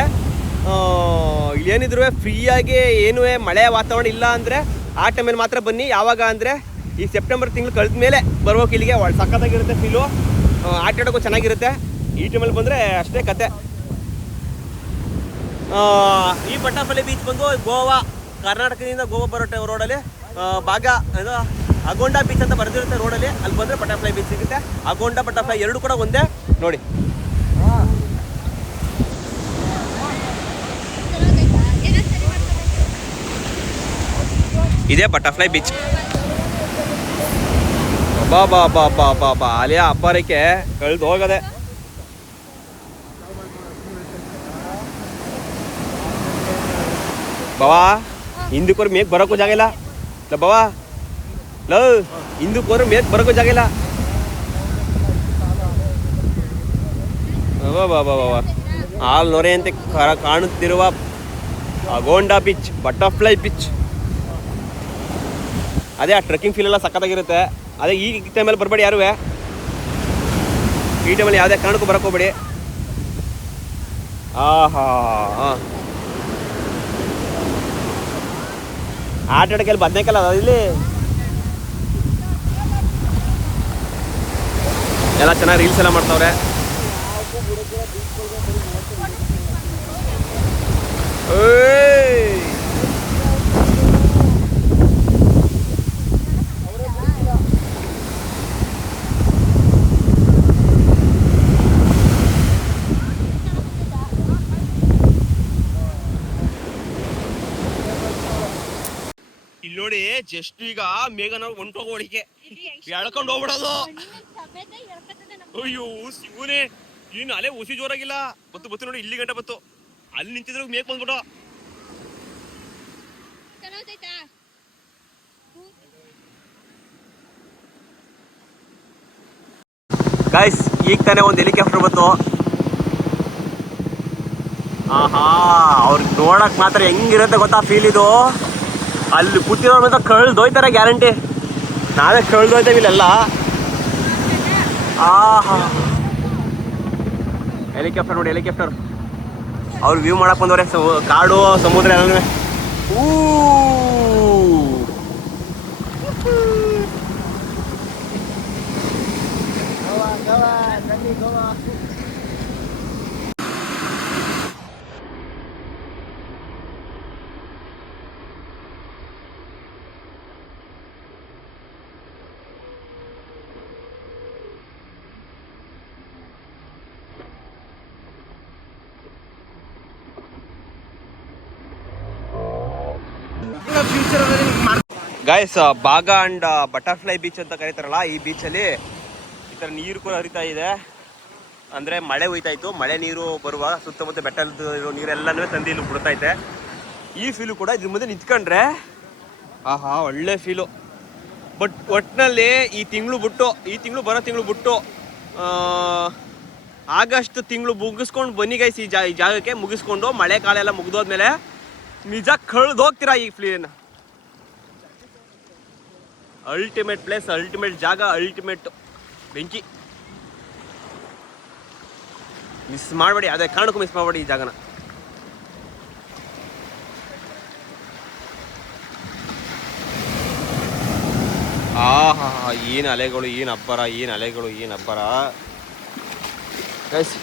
ಏನಿದ್ರು ಫ್ರೀಯಾಗಿ ಏನೂ ಮಳೆ ವಾತಾವರಣ ಇಲ್ಲ ಅಂದರೆ ಆ ಟೈಮಲ್ಲಿ ಮಾತ್ರ ಬನ್ನಿ. ಯಾವಾಗ ಅಂದರೆ ಈ ಸೆಪ್ಟೆಂಬರ್ ತಿಂಗಳು ಕಳೆದ ಮೇಲೆ ಬರ್ಬೇಕು ಇಲ್ಲಿಗೆ. ಸಖತ್ತಾಗಿರುತ್ತೆ ಫೀಲು, ಆಟ ಆಡೋಕ್ಕೂ ಚೆನ್ನಾಗಿರುತ್ತೆ. ಈ ಟೈಮಲ್ಲಿ ಬಂದರೆ ಅಷ್ಟೇ ಕತೆ. ಈ ಬಟರ್ಫ್ಲೈ ಬೀಚ್ ಬಂದು ಗೋವಾ, ಕರ್ನಾಟಕದಿಂದ ಗೋವಾ ಬರೋ ರೋಡಲ್ಲಿ ಭಾಗ ಇದು ಅಗೋಂಡಾ ಬೀಚ್ ಅಂತ ಬರೆದಿರುತ್ತೆ ರೋಡಲ್ಲಿ. ಅಲ್ಲಿ ಬಂದರೆ ಬಟರ್ಫ್ಲೈ ಬೀಚ್ ಸಿಗುತ್ತೆ. ಅಗೋಂಡಾ ಬಟರ್ಫ್ಲೈ ಎರಡು ಕೂಡ ಒಂದೇ ನೋಡಿ. ಇದೇ ಬಟರ್ಫ್ಲೈ ಬೀಚ್. ಬಾ ಬಾ ಬಾ ಬಾ ಬಾ ಬಾ ಅಲ್ಲಿಯ ಅಬ್ಬರಕ್ಕೆ ಕಳೆದು ಹೋಗದೆ. ಬಾವಾ ಹಿಂದಕ್ಕೆ ಮೇಕ್ ಬರೋಕ್ಕೂ ಜಾಗ ಇಲ್ಲ ಬಾವಾ. ಹಿಂದಕ್ಕೆ ಹೋದ್ರೆ ಮೇಕ್ ಬರೋಕ್ಕೂ ಜಾಗ ಇಲ್ಲ. ಬಾ ಬಾ ಬಾ ಬಾ ಹಾಲ್ ನೊರೆಯಂತೆ ಕಾಣುತ್ತಿರುವ ಅಗೋಂಡಾ ಬೀಚ್, ಬಟರ್ಫ್ಲೈ ಬೀಚ್. ಅದೇ ಆ ಟ್ರೆಕ್ಕಿಂಗ್ ಫೀಲ್ ಎಲ್ಲ ಸಖತ್ತಾಗಿರುತ್ತೆ. ಅದೇ ಈ ಟೈಮಲ್ಲಿ ಬರಬೇಡಿ ಯಾರು, ಈ ಟೈಮಲ್ಲಿ ಯಾವುದೇ ಕಾರಣಕ್ಕೂ ಬರೋಕ್ಕೋಗ್ಬೇಡಿ. ಆಹಾ ಆಟ ಆಡೋಕ್ಕೆ ಬದನೇಕಲ್ಲ ಇಲ್ಲಿ ಎಲ್ಲ ಚೆನ್ನಾಗಿ ರೀಲ್ಸ್ ಎಲ್ಲ ಮಾಡ್ತಾವ್ರೆ. ಇಲ್ಲಿ ನೋಡಿ ಜಸ್ಟ್ ಈಗ ಮೇಘನ ಹೊಂಟೋಗೋಡಿಕೆ ಎಳ್ಕೊಂಡು ಹೋಗ್ಬಿಡೋದು. ಅಯ್ಯೋ ಶಿವನೇ, ಏನು ಅಲೆ ಹುಸಿ ಜೋರಾಗಿಲ್ಲ. ಬತ್ತು ನೋಡಿ ಇಲ್ಲಿ ಗಂಟೆ ಬತ್ತು. ಅಲ್ಲಿ ನಿಂತಿದ್ರೆ ಮೇಕ್ ಬಂದ್ಬಿಟ್ಟು. ಗೈಸ್ ಈಗ ತಾನೇ ಒಂದು ಹೆಲಿಕಾಪ್ಟರ್ ಬಂತು. ಆಹಾ ಅವ್ರಿಗೆ ನೋಡಕ್ ಮಾತ್ರ ಹೆಂಗಿರುತ್ತೆ ಗೊತ್ತಾ ಫೀಲ್ ಇದು. ಅಲ್ಲಿ ಕೂತಿರೋರ್ ಮಾತ್ರ ಕಳ್ದೋಯ್ತಾರೆ ಗ್ಯಾರಂಟಿ. ನಾವೇ ಕಳ್ದೋಯ್ತೇವೆ ಇಲ್ಲೆಲ್ಲ. ಆಹಾ ಹೆಲಿಕಾಪ್ಟರ್ ನೋಡಿ, ಹೆಲಿಕಾಪ್ಟರ್ ಅವ್ರು ವ್ಯೂ ಮಾಡಕ್ ಬಂದವ್ರೆ. ಕಾಡು ಸಮುದ್ರ ಎಲ್ಲ. ಗಾಯ್ಸ್ ಬಾಗ ಅಂಡ್ ಬಟರ್ಫ್ಲೈ ಬೀಚ್ ಅಂತ ಕರೀತಾರಲ್ಲ, ಈ ಬೀಚಲ್ಲಿ ಈ ಥರ ನೀರು ಕೂಡ ಹರಿತಾ ಇದೆ. ಅಂದರೆ ಮಳೆ ಹೋಯ್ತಾ ಇತ್ತು, ಮಳೆ ನೀರು ಬರುವ ಸುತ್ತಮುತ್ತ ಬೆಟ್ಟದ ಇರೋ ನೀರೆಲ್ಲನೂ ತಂದು ಇಲ್ಲಿ ಬಿಡ್ತೈತೆ. ಈ ಫೀಲು ಕೂಡ ಇದ್ರ ಮುಂದೆ ನಿಂತ್ಕೊಂಡ್ರೆ ಆಹಾ ಒಳ್ಳೆ ಫೀಲು. ಬಟ್ ಒಟ್ಟಿನಲ್ಲಿ ಈ ತಿಂಗಳು ಬರೋ ತಿಂಗಳು ಬಿಟ್ಟು ಆಗಸ್ಟ್ ತಿಂಗಳು ಮುಗಿಸ್ಕೊಂಡು ಬನ್ನಿ ಗೈಸ್. ಈ ಜಾಗಕ್ಕೆ ಮುಗಿಸ್ಕೊಂಡು ಮಳೆ ಕಾಲ ಎಲ್ಲ ಮುಗಿದೋದ್ಮೇಲೆ ನಿಜ ಕಳ್ದೋಗ್ತೀರಾ ಈ ಫ್ಲೀನ. ಅಲ್ಟಿಮೇಟ್ ಪ್ಲೇಸ್, ಅಲ್ಟಿಮೇಟ್ ಜಾಗ, ಅಲ್ಟಿಮೇಟ್ ಬೆಂಕಿ. ಮಿಸ್ ಮಾಡಬೇಡಿ, ಅದೇ ಕಾರಣಕ್ಕೂ ಮಿಸ್ ಮಾಡಬೇಡಿ ಈ ಜಾಗನ. ಆಹಾ ಏನು ಅಲೆಗಳು, ಏನು ಅಬ್ಬರ, ಏನು ಅಲೆಗಳು, ಏನು ಅಬ್ಬರ. ಗೈಸ್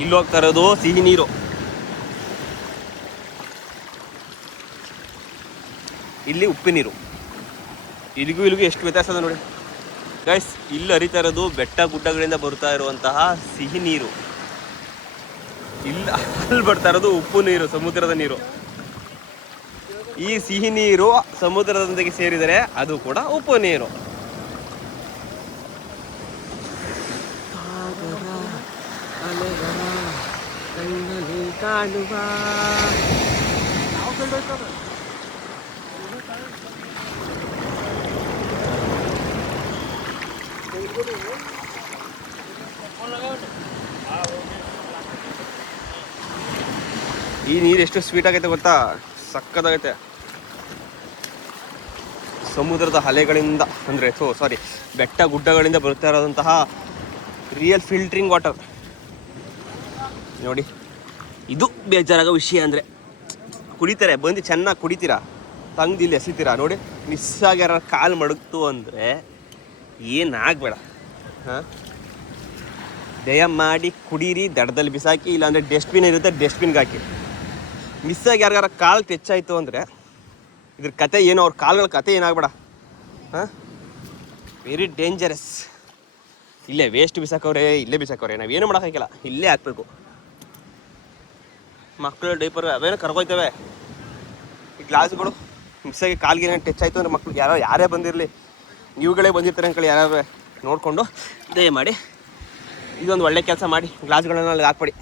ಇಲ್ಲಿ ಹೋಗ್ತಾ ಇರೋದು ಸಿಹಿ ನೀರು. ಇಲ್ಲಿ ಉಪ್ಪಿನ ನೀರು. ಇಲ್ಲಿಗೂ ಎಷ್ಟು ವ್ಯತ್ಯಾಸ ಅದ ನೋಡಿ ಗೈಸ್. ಇಲ್ಲಿ ಹರಿತಾ ಇರೋದು ಬೆಟ್ಟ ಗುಡ್ಡಗಳಿಂದ ಬರ್ತಾ ಇರುವಂತಹ ಸಿಹಿ ನೀರು. ಅಲ್ಲಿ ಬರ್ತಾ ಇರೋದು ಉಪ್ಪು ನೀರು, ಸಮುದ್ರದ ನೀರು. ಈ ಸಿಹಿ ನೀರು ಸಮುದ್ರದೊಂದಿಗೆ ಸೇರಿದರೆ ಅದು ಕೂಡ ಉಪ್ಪು ನೀರು. ಕಾಣುವ ಈ ನೀರು ಎಷ್ಟು ಸ್ವೀಟ್ ಆಗೈತೆ ಗೊತ್ತಾ, ಸಕ್ಕತ್ತಾಗೈತೆ. ಸಮುದ್ರದ ಅಲೆಗಳಿಂದ ಅಂದರೆ ಬೆಟ್ಟ ಗುಡ್ಡಗಳಿಂದ ಬರ್ತಾ ಇರೋದಂತಹ ರಿಯಲ್ ಫಿಲ್ಟ್ರಿಂಗ್ ವಾಟರ್ ನೋಡಿ. ಇದು ಬೇಜಾರಾಗೋ ವಿಷಯ ಅಂದರೆ ಕುಡಿತಾರೆ ಬಂದು ಚೆನ್ನಾಗಿ ಕುಡಿತೀರಾ, ತಂದು ಇಲ್ಲಿ ಎಸಿತೀರಾ ನೋಡಿ. ಮಿಸ್ ಆಗ್ಯಾರ ಕಾಲು ಮಡಗ್ತು ಅಂದರೆ ಏನಾಗಬೇಡ. ಹಾಂ, ದಯ ಮಾಡಿ ಕುಡೀರಿ, ದಡದಲ್ಲಿ ಬಿಸಾಕಿ, ಇಲ್ಲಾಂದರೆ ಡಸ್ಟ್ಬಿನ್ ಇರುತ್ತೆ ಡಸ್ಟ್ಬಿನ್ಗೆ ಹಾಕಿ. ಮಿಸ್ಸಾಗಿ ಯಾರ್ಯಾರ ಕಾಲು ಟೆಚ್ಚಾಯಿತು ಅಂದರೆ ಇದ್ರ ಕತೆ ಏನು, ಅವ್ರ ಕಾಲುಗಳ ಕತೆ ಏನಾಗಬೇಡ. ಹಾಂ, ವೆರಿ ಡೇಂಜರಸ್. ಇಲ್ಲೇ ವೇಸ್ಟ್ ಬಿಸಾಕವ್ರೆ, ಇಲ್ಲೇ ಬಿಸಾಕವ್ರೆ, ನಾವೇನು ಮಾಡೋಕ್ಕಾಗಿಲ್ಲ, ಇಲ್ಲೇ ಹಾಕಬೇಕು. ಮಕ್ಕಳು ಡೈಪರ್ ಅವೇನೋ ಕರ್ಕೊಯ್ತವೆ. ಈ ಗ್ಲಾಸ್ಗಳು ಮಿಸ್ಸಾಗಿ ಕಾಲ್ಗೆ ಟಚ್ ಆಯಿತು ಅಂದರೆ ಮಕ್ಳು ಯಾರೇ ಬಂದಿರಲಿ, ನೀವುಗಳೇ ಬಂದಿರ್ತಾರೆ ಅಂಕಳಿ, ಯಾರು ನೋಡಿಕೊಂಡು ದಯಮಾಡಿ ಇದೊಂದು ಒಳ್ಳೆ ಕೆಲಸ ಮಾಡಿ, ಗ್ಲಾಸ್ಗಳನ್ನ ಅಲ್ಲಿ ಹಾಕ್ಬಿಡಿ.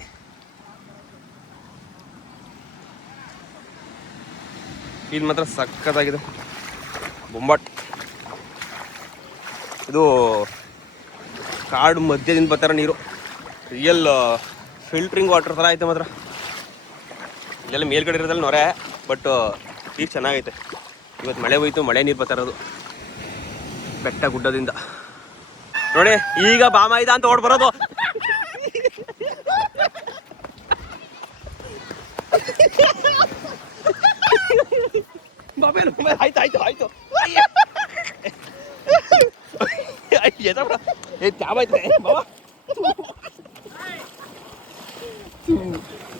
ಇದು ಮಾತ್ರ ಸಕ್ಕತ್ತಾಗಿದೆ, ಬೊಂಬಾಟ್. ಇದು ಕಾಡು ಮಧ್ಯದಿಂದ ಬರ್ತಾರ ನೀರು, ರಿಯಲ್ ಫಿಲ್ಟ್ರಿಂಗ್ ವಾಟರ್ ಥರ ಐತೆ ಮಾತ್ರ. ಇಲ್ಲೆಲ್ಲ ಮೇಲ್ಗಡೆ ಇರೋದ್ರಲ್ಲಿ ನೊರೆ, ಬಟ್ ಈಗ ಚೆನ್ನಾಗೈತೆ. ಇವತ್ತು ಮಳೆ ಹೋಯ್ತು, ಮಳೆ ನೀರು ಬರ್ತಾ ಇರೋದು ಬೆಟ್ಟ ಗುಡ್ಡದಿಂದ ನೋಡಿ. ಈಗ ಬಾಮ ಇದ ಅಂತ ಓಡ್ ಬರೋದು. ಆಯ್ತು ಆಯ್ತು ಆಯ್ತು ಬಾಬಾ,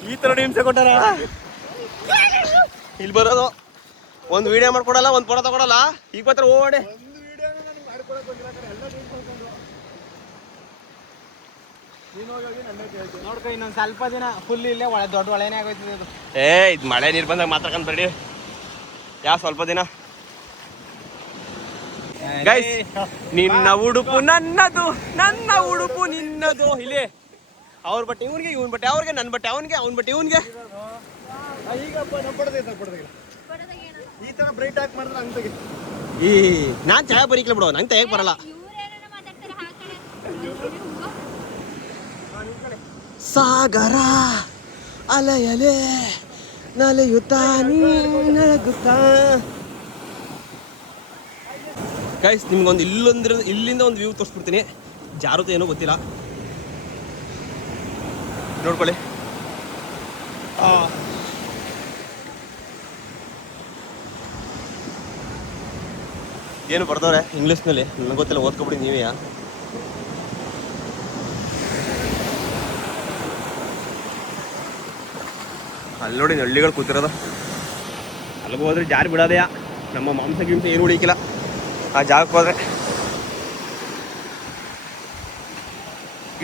ಈ ತರ ಹಿಂಸೆ ಕೊಟ್ಟಾರ. ಇಲ್ಲಿ ಬರೋದು ಒಂದು ವಿಡಿಯೋ ಮಾಡ್ಕೊಡಲ್ಲ, ಒಂದು ಫೋಟೋ ತಗೊಳಲ್ಲ. ಈಗ ಮಾತ್ರ ಓಡೆ ನೋಡ್ಕೊ, ಇನ್ನೊಂದು ಸ್ವಲ್ಪ ದಿನ ಫುಲ್ ಇಲ್ಲೇ ದೊಡ್ಡ ಒಳೆನೇ ಆಗೋಯ್ತದೆ ಅದು. ಇದು ಮಳೆ ನೀರು ಬಂದಾಗ ಮಾತಾಡ್ಕೊಂಡ್ ಬರೀ ಸ್ವಲ್ಪ ದಿನ. ಗೈಸ್, ನಿನ್ನ ಉಡುಪು ನನ್ನದು, ನನ್ನ ಉಡುಪು ನಿನ್ನದು. ಇಲ್ಲಿ ಅವ್ರ ಬಟ್ಟೆ ಇವನ್ಗೆ, ಇವನ್ ಬಟ್ಟೆ ಅವ್ರಿಗೆ, ನನ್ನ ಬಟ್ಟೆ ಅವನ್ಗೆ, ಅವನ ಬಟ್ಟೆ ಇವನ್ಗೆ. ಈ ತರ ಬ್ರೈಟ್ ಹಾಕಿ ಮಾಡಿದ್ರೆ ಹಂಗೆ ತೆಗಿ. ನಾನ್ ಚೆನ್ನಾಗಿ ಬರೀಕ್ಲ ಬಿಡು, ನಂಗೆ ತೆಗಿಯಕ್ ಬರಲ್ಲ. ಸಾಗರ ಅಲೆಯಲೆ ನಲೆಯುತ್ತಾ ನಗುತ್ತಾ. ಗೈಸ್, ನಿಮ್ಗೊಂದು ಇಲ್ಲಿಂದ ಒಂದು ವ್ಯೂ ತೋರಿಸ್ಬಿಡ್ತೀನಿ. ಜಾರುತ್ತ ಏನೋ ಗೊತ್ತಿಲ್ಲ, ನೋಡ್ಕೊಳ್ಳಿ. ಏನು ಬರ್ದವ್ರೆ ಇಂಗ್ಲೀಷ್ನಲ್ಲಿ, ನನಗೆ ಗೊತ್ತಿಲ್ಲ, ಓದ್ಕೊಬಿಡಿ ನೀವೇ. ಅಲ್ಲಿ ನೋಡಿ ಹಳ್ಳಿಗಳು ಕೂತಿರೋದು. ಅಲ್ಲಿಗೆ ಹೋದ್ರೆ ಜಾರಿ ಬಿಡೋದೆಯಾ, ನಮ್ಮ ಮಾಂಸಗಿಂತ ಏನು ಉಳಿಕಿಲ್ಲ ಆ ಜಾಗಕ್ಕೆ ಹೋದ್ರೆ.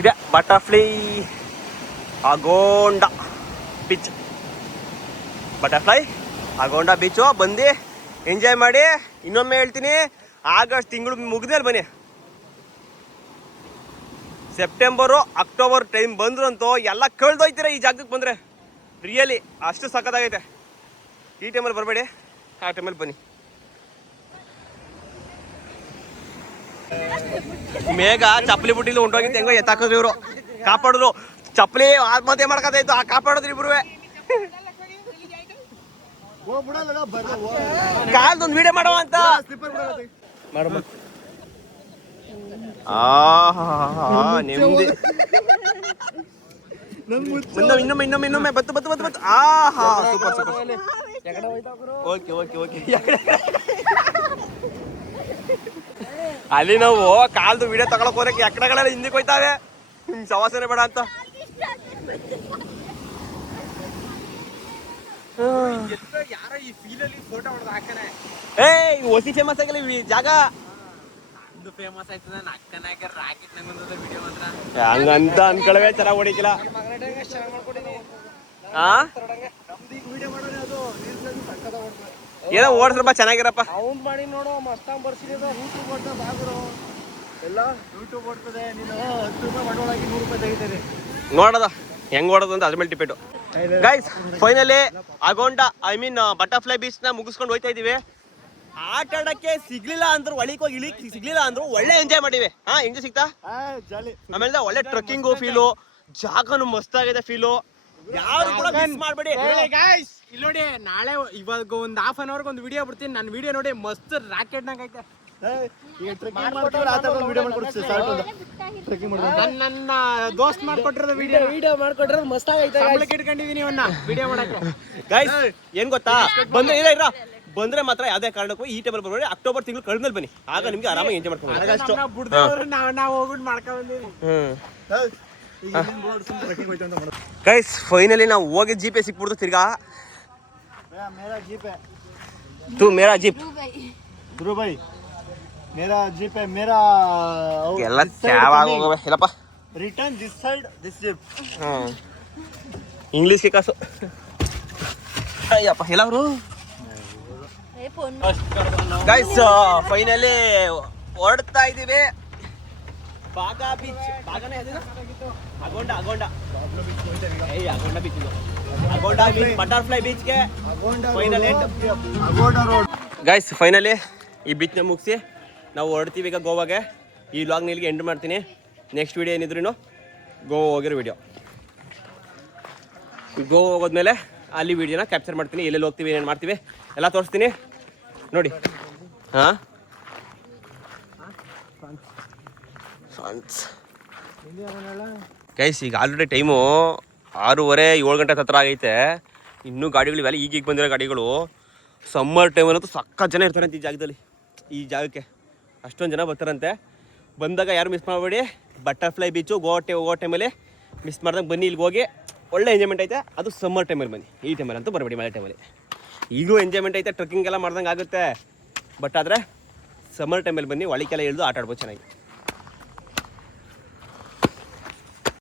ಇದೆ ಬಟರ್ಫ್ಲೈ ಆಗೋಂಡ ಬೀಚ್. ಬಟರ್ಫ್ಲೈ ಆಗೋಂಡ ಬೀಚು ಬಂದು ಎಂಜಾಯ್ ಮಾಡಿ. ಇನ್ನೊಮ್ಮೆ ಹೇಳ್ತೀನಿ, ಆಗಸ್ಟ್ ತಿಂಗಳು ಮುಗಿದ್ಮೇಲೆ ಬನ್ನಿ. ಸೆಪ್ಟೆಂಬರು ಅಕ್ಟೋಬರ್ ಟೈಮ್ ಬಂದ್ರಂತೂ ಎಲ್ಲ ಕಳ್ದೋಯ್ತೀರ ಈ ಜಾಗಕ್ಕೆ ಬಂದರೆ. ರಿಯಲಿ ಅಷ್ಟು ಸಖತ್ತಾಗೈತೆ. ಈ ಟೈಮಲ್ಲಿ ಬರಬೇಡಿ, ಆ ಟೈಮಲ್ಲಿ ಬನ್ನಿ. ಮೇಘ ಚಪ್ಪಲಿ ಬುಟ್ಟಿಲಿ ಹೊಂಟೋಗಿತ್ತು, ಹೆಂಗೋ ಎತ್ತಾಕಿದ್ರು ಇವರು, ಕಾಪಾಡಿದ್ರು. ಚಪ್ಪಲಿ ಆತ್ಮಹತ್ಯೆ ಮಾಡ್ಕೊತಾಯಿತ್ತು, ಆ ಕಾಪಾಡಿದ್ರು ಇಬ್ರು. ಕಾಲ್ದೊಂದು ವಿಡಿಯೋ ಮಾಡುವ ಅಂತ ನೆಮ್ಮದಿ. ಇನ್ನೊಮ್ಮೆ ಬತ್ತು. ಆಹಾ, ಸೂಪರ್. ಓಕೆ. ಅಲ್ಲಿ ನಾವು ಕಾಲ್ದು ವಿಡಿಯೋ ತಗೊಳಕ್ ಹೋರಕ್ಕೆ ಎಕಡೆಗಳೆಲ್ಲ ಹಿಂದಕ್ಕೆ ಹೋಯ್ತಾವೆ. ಸವಾಸನೆ ಬೇಡ ಅಂತ. ಓಸಿ ಫೇಮಸ್ ಆಗಿಲ್ಲ ಈ ಜಾಗ. ಫೇಮಸ್ ಆಯ್ತದ ನಕ್ಕನಾಗ ರಾಕೆಟ್ ನಂಗೊಂದು ವಿಡಿಯೋ ಮಾತ್ರ ಹಂಗಂತ ಅನ್ಕೊಳವೆ, ಚೆನ್ನಾಗಿ ಹೊಡಿಕಿಲ್ಲ. ಏನೋ ಓಡಿಸ್ರಪ್ಪ, ಚೆನ್ನಾಗಿರಪ್ಪ. ಅವ್ನ್ ಮಾಡಿ ನೋಡು, ಮಸ್ತಾಗ್ ಬರ್ಸಿದ ಯೂಟ್ಯೂಬ್ ಅಂತ ಬಾಗ್ರು ಎಲ್ಲ ಯೂಟ್ಯೂಬ್ ಓಡ್ತದೆ. ನೀನು 10 ರೂಪಾಯಿ ಬಂಡವಾಳಾಗಿ 100 ರೂಪಾಯಿ ತೆಗಿತಾರೆ. ನೋಡೋದ ಹೆಂಗ್ ಓಡೋದು ಅಂತ ಅದ್ರ ಮೇಲೆ depend. Guys, finally Agonda butterfly beach ನ ಮುಗಿಸ್ಕೊಂಡು ಹೋಯ್ತಾ ಇದೀವಿ. ಆಟ ಆಡಕ್ಕೆ ಸಿಗ್ಲಿಲ್ಲ ಅಂದ್ರು, ಒಳಿಕ್ ಹೋಗಿ ಇಳಿಕ್ ಸಿಗ್ಲಿಲ್ಲ ಅಂದ್ರು ಒಳ್ಳೆ ಎಂಜಾಯ್ ಮಾಡಿವಿ. ಎಂಜಾಯ್ ಸಿಗ್ತಾ. ಆಮೇಲೆ ಒಳ್ಳೆ ಟ್ರಕ್ಕಿಂಗು ಫೀಲು, ಜಾಗನು ಮಸ್ತ್ ಆಗಿದೆ ಫೀಲು. ಯಾರು ಕೂಡ ಮಿಸ್ ಮಾಡಬೇಡಿ. ಗಾಯ್ಸ್ ಇಲ್ಲಿ ನೋಡಿ, ನಾಳೆ ಇವಾಗ ಒಂದು ಹಾಫ್ ಅನ್ ಅವರ್ಗೆ ಒಂದು ವಿಡಿಯೋ ಬಿಡ್ತೀನಿ. ನನ್ನ ವಿಡಿಯೋ ನೋಡಿ ಮಸ್ತ್ ರಾಕೆಟ್ ನಂಗೆ ಐತೆ. ಈಗ ಟ್ರೆಕ್ಕಿಂಗ್ ಮಾಡ್ತೀವಲ್ಲ ಆ ತರ ಒಂದು ವಿಡಿಯೋ ಮಾಡ್ಕೊಡ್ತೀವಿ ಸಾರ್ಟ್ ಒಂದು ಟ್ರೆಕ್ಕಿಂಗ್ ಮಾಡೋದು. ನನ್ನ ದೋಸ್ತ್ ಮಾಡ್ಕೊಟ್ಟಿರೋದು ವಿಡಿಯೋ ಮಾಡ್ಕೊಟ್ಟಿರೋದು ಮಸ್ತ್ ಆಗೈತೆ. ಇಟ್ಕೊಂಡಿದೀನಿ ಇವನ್ನ ವಿಡಿಯೋ ಮಾಡಕ್ಕೆ. ಗೈಸ್ ಏನ್ ಗೊತ್ತಾ, ಬಂದ್ರೆ ಇರ ಬಂದ್ರೆ ಮಾತ್ರ ಯಾವ್ದೇ ಕಾರಣಕ್ಕೂ ಈ ಟೈಮಲ್ಲಿ ಬರ್ಬೇಡಿ. ಅಕ್ಟೋಬರ್ ತಿಂಗಳು ಕಳೆದ್ಮೇಲೆ ಬನ್ನಿ, ಆಗ ನಿಮ್ಗೆ ಆರಾಮಾಗಿ ಎಂಜಾಯ್ ಮಾಡ್ಕೊಂಡು. ನಾವು ಹೋಗ್ಬಿಟ್ಟು ಮಾಡ್ಕೊಂಡ್ಬಂದಿವಿ. ಗೈಸ್ ಫೈನಲಿ ನಾವು ಹೋಗಿ ಜೀಪೇ ಸಿಕ್ಬಿಡ್ತು ತಿರ್ಗಾ. ಮೇರಾ ಜೀಪ್ है तू मेरा जीप ध्रुव भाई मेरा जीप है मेरा ಎಲ್ಲ ಚಾವಾಗ ಹೋಗವೆ ಇಲ್ಲಪ್ಪ. Return this side this jeep ಇಂಗ್ಲೀಷ್ಗೆ ಕಾಸು. ಅಯ್ಯಪ್ಪ ಎಲ್ಲವರು ಗೈಸ್ ಫೈನಲಿ ಹೊರಡ್ತಾ ಇದೀವಿ. ಬಾಗಾ ಬೀಚ್, ಬಾಗಾನೇ ಅದೇನಾ? Agonda Agonda beach, Agonda beach, butterfly ಬೀಚ್ಗೆ final end. Agonda road guys finally ಈ ಬೀಚ್ನ ಮುಗಿಸಿ ನಾವು ಹೊರಡ್ತೀವಿ ಈಗ ಗೋವಾಗೆ. ಈ ವ್ಲಾಗ್ನ ಇಲ್ಲಿಗೆ ಎಂಡ್ ಮಾಡ್ತೀನಿ. ನೆಕ್ಸ್ಟ್ ವೀಡಿಯೋ ಏನಿದ್ರು ಗೋವಾ ಹೋಗಿರೋ ವಿಡಿಯೋ. ಗೋವಾ ಹೋಗೋದ್ಮೇಲೆ ಅಲ್ಲಿ ವೀಡಿಯೋನ ಕ್ಯಾಪ್ಚರ್ ಮಾಡ್ತೀನಿ. ಎಲ್ಲೆಲ್ಲಿ ಹೋಗ್ತೀವಿ, ಏನೇನು ಮಾಡ್ತೀವಿ ಎಲ್ಲ ತೋರಿಸ್ತೀನಿ ನೋಡಿ. ಹಾಂ ಗೈಸ್ ಈಗ ಆಲ್ರೆಡಿ ಟೈಮು 6:30 7 ಗಂಟೆ ಹತ್ರ ಆಗೈತೆ. ಇನ್ನೂ ಗಾಡಿಗಳಿವೆಲ್ಲ ಈಗ ಬಂದಿರೋ ಗಾಡಿಗಳು. ಸಮ್ಮರ್ ಟೈಮಲ್ಲಂತೂ ಸಕ್ಕ ಜನ ಇರ್ತಾರಂತೆ ಈ ಜಾಗದಲ್ಲಿ. ಈ ಜಾಗಕ್ಕೆ ಅಷ್ಟೊಂದು ಜನ ಬರ್ತಾರಂತೆ. ಬಂದಾಗ ಯಾರು ಮಿಸ್ ಮಾಡಬೇಡಿ. ಬಟರ್ಫ್ಲೈ ಬೀಚು ಗೋವಾ ಟೈಮಲ್ಲಿ ಮಿಸ್ ಮಾಡ್ದಂಗೆ ಬನ್ನಿ. ಇಲ್ಲಿಗೆ ಹೋಗಿ ಒಳ್ಳೆ ಎಂಜಾಯ್ಮೆಂಟ್ ಐತೆ. ಅದು ಸಮ್ಮರ್ ಟೈಮಲ್ಲಿ ಬನ್ನಿ, ಈ ಟೈಮಲ್ಲಿ ಅಂತೂ ಬರಬೇಡಿ. ಮಳೆ ಟೈಮಲ್ಲಿ ಈಗಲೂ ಎಂಜಾಯ್ಮೆಂಟ್ ಐತೆ, ಟ್ರೆಕ್ಕಿಂಗ್ ಎಲ್ಲ ಮಾಡ್ದಂಗೆ ಆಗುತ್ತೆ. ಬಟ್ ಆದರೆ ಸಮ್ಮರ್ ಟೈಮಲ್ಲಿ ಬನ್ನಿ, ಒಳಕ್ಕೆಲ್ಲ ಇಳಿದು ಆಟ ಆಡ್ಬೋದು ಚೆನ್ನಾಗಿ.